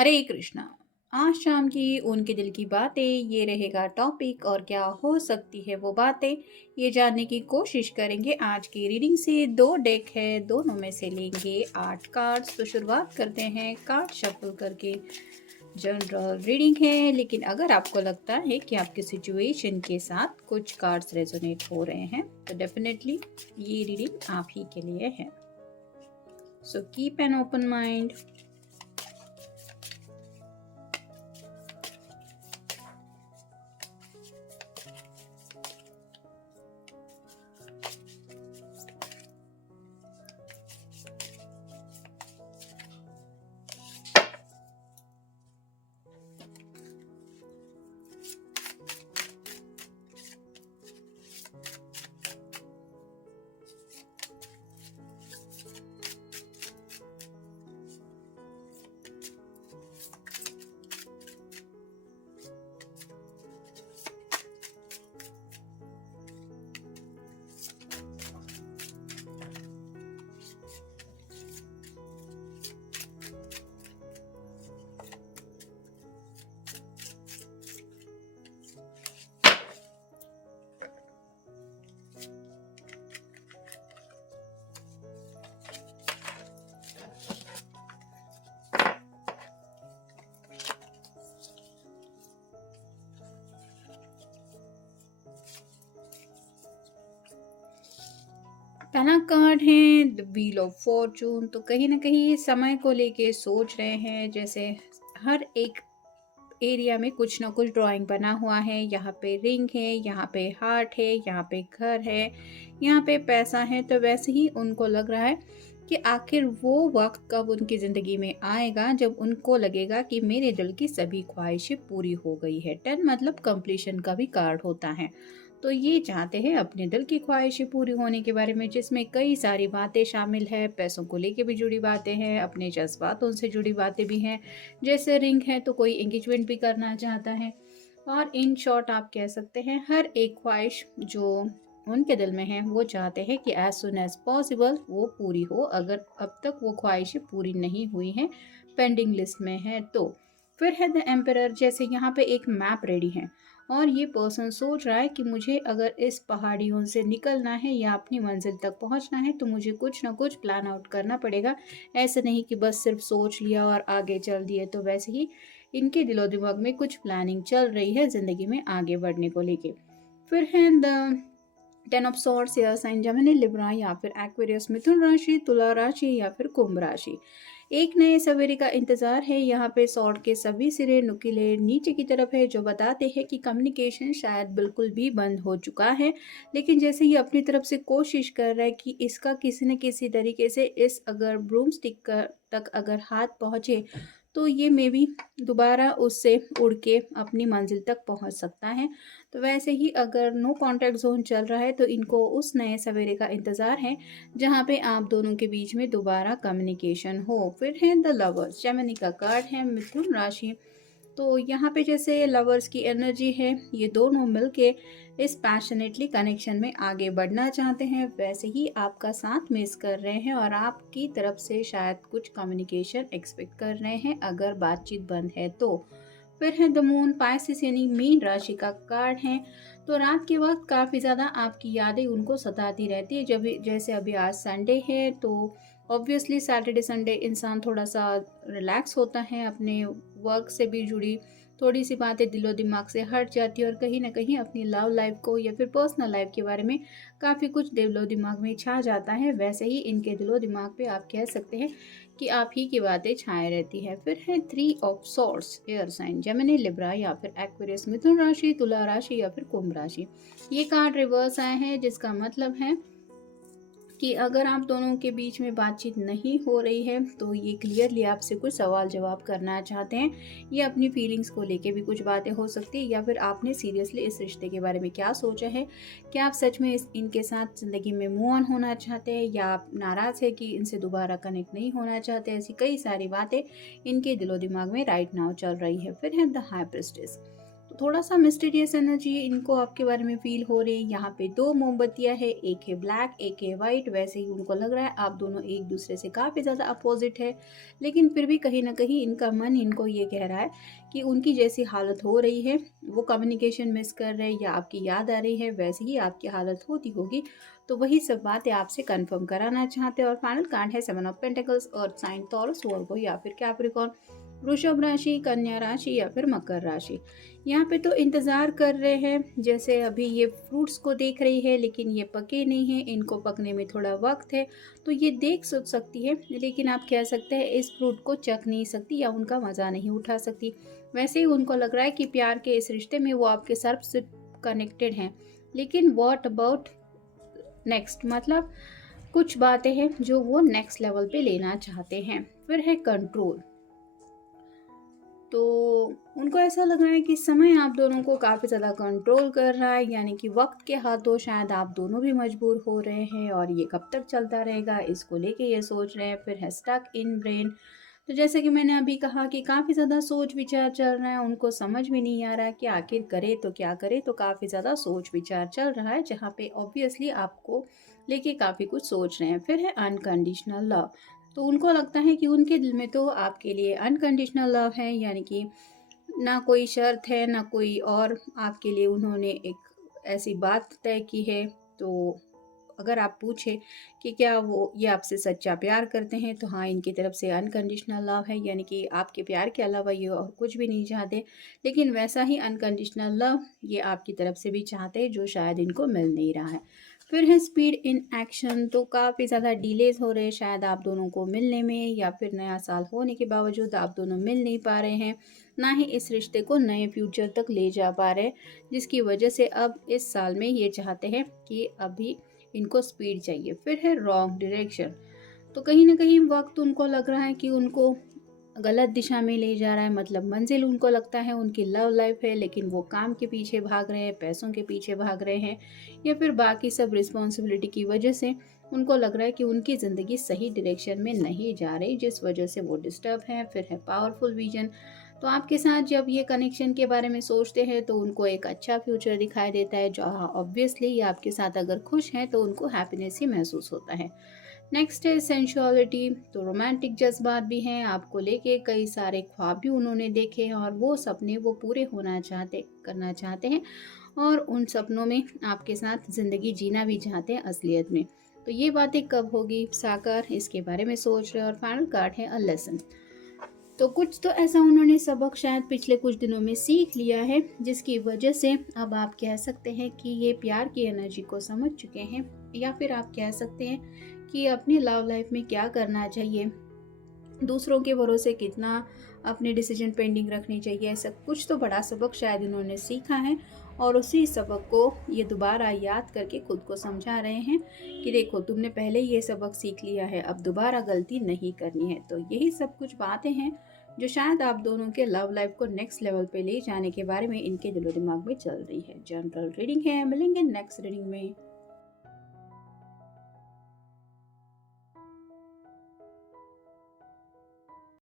हरे कृष्णा। आज शाम की उनके दिल की बातें ये रहेगा टॉपिक, और क्या हो सकती है वो बातें ये जानने की कोशिश करेंगे। आज की रीडिंग से दो डेक है, दोनों में से लेंगे 8 कार्ड्स। तो शुरुआत करते हैं कार्ड शफल करके। जनरल रीडिंग है, लेकिन अगर आपको लगता है कि आपकी सिचुएशन के साथ कुछ कार्ड्स रेजोनेट हो रहे हैं तो डेफिनेटली ये रीडिंग आप ही के लिए है। So keep an open mind. पहला कार्ड है द व्हील ऑफ फॉर्चून। तो कहीं ना कहीं समय को लेके सोच रहे हैं, जैसे हर एक एरिया में कुछ ना कुछ ड्राइंग बना हुआ है। यहाँ पे रिंग है, यहाँ पे हार्ट है, यहाँ पे घर है, यहाँ पे पैसा है। तो वैसे ही उनको लग रहा है कि आखिर वो वक्त कब उनकी ज़िंदगी में आएगा जब उनको लगेगा कि मेरे दिल की सभी ख्वाहिशें पूरी हो गई है। 10 मतलब कंप्लीशन का भी कार्ड होता है। तो ये चाहते हैं अपने दिल की ख्वाहिशें पूरी होने के बारे में, जिसमें कई सारी बातें शामिल है। पैसों को लेके भी जुड़ी बातें हैं, अपने जज्बातों से जुड़ी बातें भी हैं। जैसे रिंग है तो कोई एंगेजमेंट भी करना चाहता है। और इन शॉर्ट आप कह सकते हैं हर एक ख्वाहिश जो उनके दिल में है वो चाहते हैं कि एज सुन एज पॉसिबल वो पूरी हो। अगर अब तक वो ख्वाहिशें पूरी नहीं हुई हैं, पेंडिंग लिस्ट में है तो। फिर है द एम्परर। जैसे यहाँ पे एक मैप रेडी है और ये पर्सन सोच रहा है कि मुझे अगर इस पहाड़ियों से निकलना है या अपनी मंजिल तक पहुंचना है तो मुझे कुछ ना कुछ प्लान आउट करना पड़ेगा। ऐसे नहीं कि बस सिर्फ सोच लिया और आगे चल दिए। तो वैसे ही इनके दिलो दिमाग में कुछ प्लानिंग चल रही है ज़िंदगी में आगे बढ़ने को लेके। फिर है the 10 of swords. Air sign Gemini, Libra या फिर एक्वेरियस, मिथुन राशि, तुला राशि या फिर कुंभ राशि। एक नए सवेरे का इंतजार है। यहाँ पे सॉर्ड के सभी सिरे नुकीले नीचे की तरफ है, जो बताते हैं कि कम्युनिकेशन शायद बिल्कुल भी बंद हो चुका है। लेकिन जैसे ही अपनी तरफ से कोशिश कर रहा है कि इसका किसी न किसी तरीके से इस अगर ब्रूम स्टिक तक अगर हाथ पहुँचे तो ये मे बी दोबारा उससे उड़ के अपनी मंजिल तक पहुंच सकता है। तो वैसे ही अगर नो कॉन्टैक्ट जोन चल रहा है तो इनको उस नए सवेरे का इंतज़ार है जहाँ पे आप दोनों के बीच में दोबारा कम्युनिकेशन हो। फिर है द लवर्स। जेमिनी का कार्ड है, मिथुन राशि। तो यहाँ पे जैसे लवर्स की एनर्जी है, ये दोनों मिलके इस पैशनेटली कनेक्शन में आगे बढ़ना चाहते हैं। वैसे ही आपका साथ मिस कर रहे हैं और आपकी तरफ से शायद कुछ कम्युनिकेशन एक्सपेक्ट कर रहे हैं अगर बातचीत बंद है तो। फिर है द मून। पाइसेस यानी मीन राशि का कार्ड है। तो रात के वक्त काफ़ी ज़्यादा आपकी यादें उनको सताती रहती है। जब जैसे अभी आज संडे है तो ऑब्वियसली सैटरडे संडे इंसान थोड़ा सा रिलैक्स होता है, अपने वर्क से भी जुड़ी थोड़ी सी बातें दिलो दिमाग से हट जाती है और कहीं ना कहीं अपनी लव लाइफ को या फिर पर्सनल लाइफ के बारे में काफ़ी कुछ दिलो दिमाग में छा जाता है। वैसे ही इनके दिलो दिमाग पे आप कह सकते हैं कि आप ही की बातें छाए रहती है। फिर है 3 of swords. Air sign Gemini, Libra या फिर एक्वेरियस, मिथुन राशि, तुला राशि या फिर कुंभ राशि। ये कार्ड रिवर्स आए हैं, जिसका मतलब है कि अगर आप दोनों के बीच में बातचीत नहीं हो रही है तो ये क्लियरली आपसे कुछ सवाल जवाब करना चाहते हैं। ये अपनी फीलिंग्स को लेके भी कुछ बातें हो सकती है, या फिर आपने सीरियसली इस रिश्ते के बारे में क्या सोचा है। क्या आप सच में इनके साथ ज़िंदगी में मूव ऑन होना चाहते हैं, या आप नाराज़ है कि इनसे दोबारा कनेक्ट नहीं होना चाहते। ऐसी कई सारी बातें इनके दिलो दिमाग में राइट नाउ चल रही है। फिर है द हाई प्रिस्टेस। तो थोड़ा सा मिस्टीरियस एनर्जी इनको आपके बारे में फील हो रही है। यहाँ पे 2 मोमबत्तियाँ हैं, एक है ब्लैक, एक है वाइट। वैसे ही उनको लग रहा है आप दोनों एक दूसरे से काफ़ी ज़्यादा अपोजिट है, लेकिन फिर भी कहीं न कहीं इनका मन इनको ये कह रहा है कि उनकी जैसी हालत हो रही है, वो कम्युनिकेशन मिस कर रहे हैं या आपकी याद आ रही है, वैसे ही आपकी हालत होती होगी। तो वही सब बातें आपसे कन्फर्म कराना चाहते हैं। और फाइनल कार्ड है 7 of pentacles, earth sign Taurus, Virgo या फिर कैप्रिकॉर्न, वृषभ राशि, कन्या राशि या फिर मकर राशि। यहाँ पे तो इंतज़ार कर रहे हैं, जैसे अभी ये फ्रूट्स को देख रही है लेकिन ये पके नहीं हैं, इनको पकने में थोड़ा वक्त है। तो ये देख सोच सकती है, लेकिन आप कह सकते हैं इस फ्रूट को चख नहीं सकती या उनका मज़ा नहीं उठा सकती। वैसे ही उनको लग रहा है कि प्यार के इस रिश्ते में वो आपके सर्फ से कनेक्टेड हैं, लेकिन वॉट अबाउट नेक्स्ट, मतलब कुछ बातें हैं जो वो नेक्स्ट लेवल पे लेना चाहते हैं। फिर है कंट्रोल। तो उनको ऐसा लग रहा है कि समय आप दोनों को काफ़ी ज़्यादा कंट्रोल कर रहा है, यानी कि वक्त के हाथों शायद आप दोनों भी मजबूर हो रहे हैं और ये कब तक चलता रहेगा इसको लेके ये सोच रहे हैं। फिर है स्टक इन ब्रेन। तो जैसे कि मैंने अभी कहा कि काफ़ी ज़्यादा सोच विचार चल रहा है, उनको समझ में नहीं आ रहा कि आखिर करे तो क्या करे। तो काफ़ी ज़्यादा सोच विचार चल रहा है, जहाँ पे ऑब्वियसली आपको लेके काफ़ी कुछ सोच रहे हैं। फिर है अनकंडीशनल लव। तो उनको लगता है कि उनके दिल में तो आपके लिए अनकंडीशनल लव है, यानी कि ना कोई शर्त है ना कोई और आपके लिए उन्होंने एक ऐसी बात तय की है। तो अगर आप पूछे कि क्या वो ये आपसे सच्चा प्यार करते हैं, तो हाँ, इनकी तरफ से अनकंडीशनल लव है, यानी कि आपके प्यार के अलावा ये और कुछ भी नहीं चाहते। लेकिन वैसा ही अनकंडीशनल लव ये आपकी तरफ से भी चाहते हैं, जो शायद इनको मिल नहीं रहा है। फिर है स्पीड इन एक्शन। तो काफ़ी ज़्यादा डिलेज हो रहे हैं शायद आप दोनों को मिलने में, या फिर नया साल होने के बावजूद आप दोनों मिल नहीं पा रहे हैं, ना ही इस रिश्ते को नए फ्यूचर तक ले जा पा रहे, जिसकी वजह से अब इस साल में ये चाहते हैं कि अभी इनको स्पीड चाहिए। फिर है रॉन्ग डायरेक्शन। तो कहीं ना कहीं वक्त उनको लग रहा है कि उनको गलत दिशा में ले जा रहा है, मतलब मंजिल उनको लगता है उनकी लव लाइफ है, लेकिन वो काम के पीछे भाग रहे हैं, पैसों के पीछे भाग रहे हैं, या फिर बाकी सब रिस्पॉन्सिबिलिटी की वजह से उनको लग रहा है कि उनकी ज़िंदगी सही डायरेक्शन में नहीं जा रही, जिस वजह से वो डिस्टर्ब हैं। फिर है पावरफुल विजन। तो आपके साथ जब ये कनेक्शन के बारे में सोचते हैं तो उनको एक अच्छा फ्यूचर दिखाई देता है, जो ऑब्वियसली ये आपके साथ अगर खुश हैं तो उनको हैप्पीनेस ही महसूस होता है। नेक्स्ट है सेंशुअलिटी। तो रोमांटिक जज्बात भी हैं आपको लेके, कई सारे ख्वाब भी उन्होंने देखे हैं और वो सपने वो पूरे करना चाहते हैं, और उन सपनों में आपके साथ ज़िंदगी जीना भी चाहते हैं असलियत में। तो ये बातें कब होगी साकार, इसके बारे में सोच रहे हैं। और फाइनल कार्ड है अ लेसन। तो कुछ तो ऐसा उन्होंने सबक शायद पिछले कुछ दिनों में सीख लिया है, जिसकी वजह से अब आप कह सकते हैं कि ये प्यार की एनर्जी को समझ चुके हैं, या फिर आप कह सकते हैं कि अपनी लव लाइफ में क्या करना चाहिए, दूसरों के भरोसे कितना अपने डिसीजन पेंडिंग रखनी चाहिए। ऐसा कुछ तो बड़ा सबक शायद उन्होंने सीखा है, और उसी सबक को ये दोबारा याद करके खुद को समझा रहे हैं कि देखो तुमने पहले ये सबक सीख लिया है, अब दोबारा गलती नहीं करनी है। तो यही सब कुछ बातें हैं जो शायद आप दोनों के लव लाइफ को नेक्स्ट लेवल पे ले जाने के बारे में इनके दिलो दिमाग में चल रही है। जनरल रीडिंग है, मिलेंगे नेक्स्ट रीडिंग में।